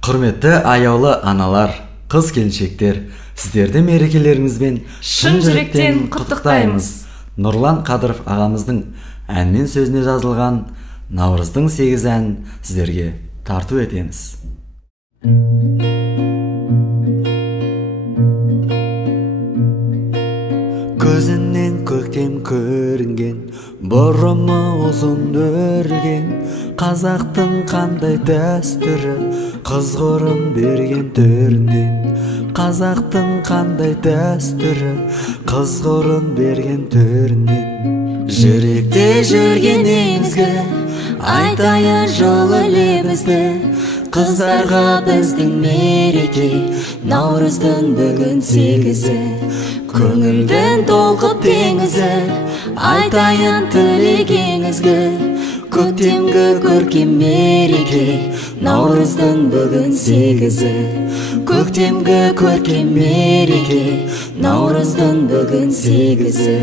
Құрметті аяулы аналар, қыз келіншектер, сіздерді мерекелеріңізбен шын жүректен құттықтаймыз. Нұрлан Қадыров ағамыздың әнмен сөзіне жазылған Наурыздың 8 ән сіздерге тарту етеміз. Көзінен көктем көрінген, бұрымы ұзын өрген, қазақтың қандай дәстүрі, қыз ғұрын берген төрінен. Қазақтың қандай дәстүрі, қыз ғұрын берген төрінен. Жүректе жүрген еңізгі, айтайын жолы лебізді, қыздарға біздің мереке, Наурыздың бүгін 8-і. Көңілдің толқып теңізі, айтайын тілегеңізгі, көктемгі көркем мереке, Наурыздың бүгін 8-і. Көктемгі көркем мереке, Наурыздың бүгін 8-і.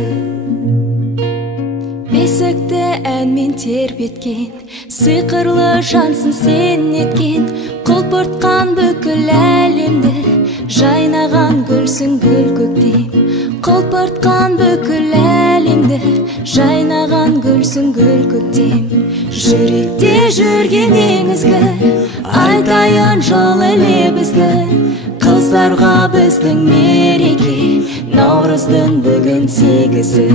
Бесікті әнмен тербеткен, сиқырлы жансың сен еткен, құлпыртқан бүкіл әлемді, жайнаған гүлсің гүл көктем. Құлпыртқан бүкіл әлемді, жайнаған гүлсің гүл көктем. Жүректе жүрген еңізгі, айтайын жолы лебізді, қыздарға біздің мереке, Наурыздың бүгін 8-і.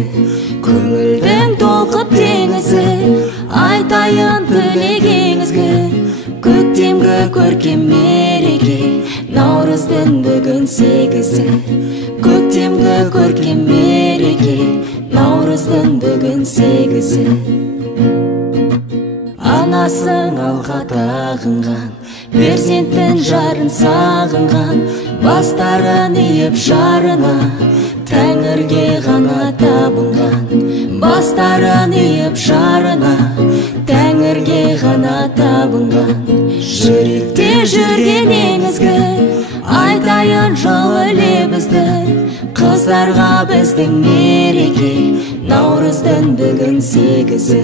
Көңілдің толқып теңізі, айтайын тілегеңізгі, көктемгі көркем мереке, Наурыздың бүгін 8-і. Көктемгі көркем мереке, Наурыздың бүгін 8-і. Анасың алға тағынған, перзенттің жарын сағынған, бастарын иіп жарына, Тәңірге ғана табынған. Бастарын иіп жарына, Тәңірге ғана табынған. Жүректе жүрген еңізгі, айтайын жолы лебізді, қыздарға біздің мереке, Наурыздың бүгін 8-і.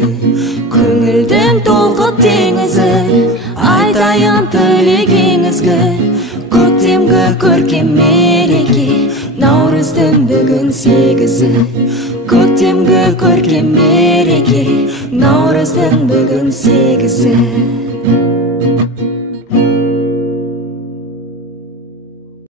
Көңілдің толқып теңізі, айтайын тілегеңізгі, көктемгі көркем мереке, Наурыздың бүгін 8-і. Көктемгі көркем мереке, Наурыздың бүгін 8-і.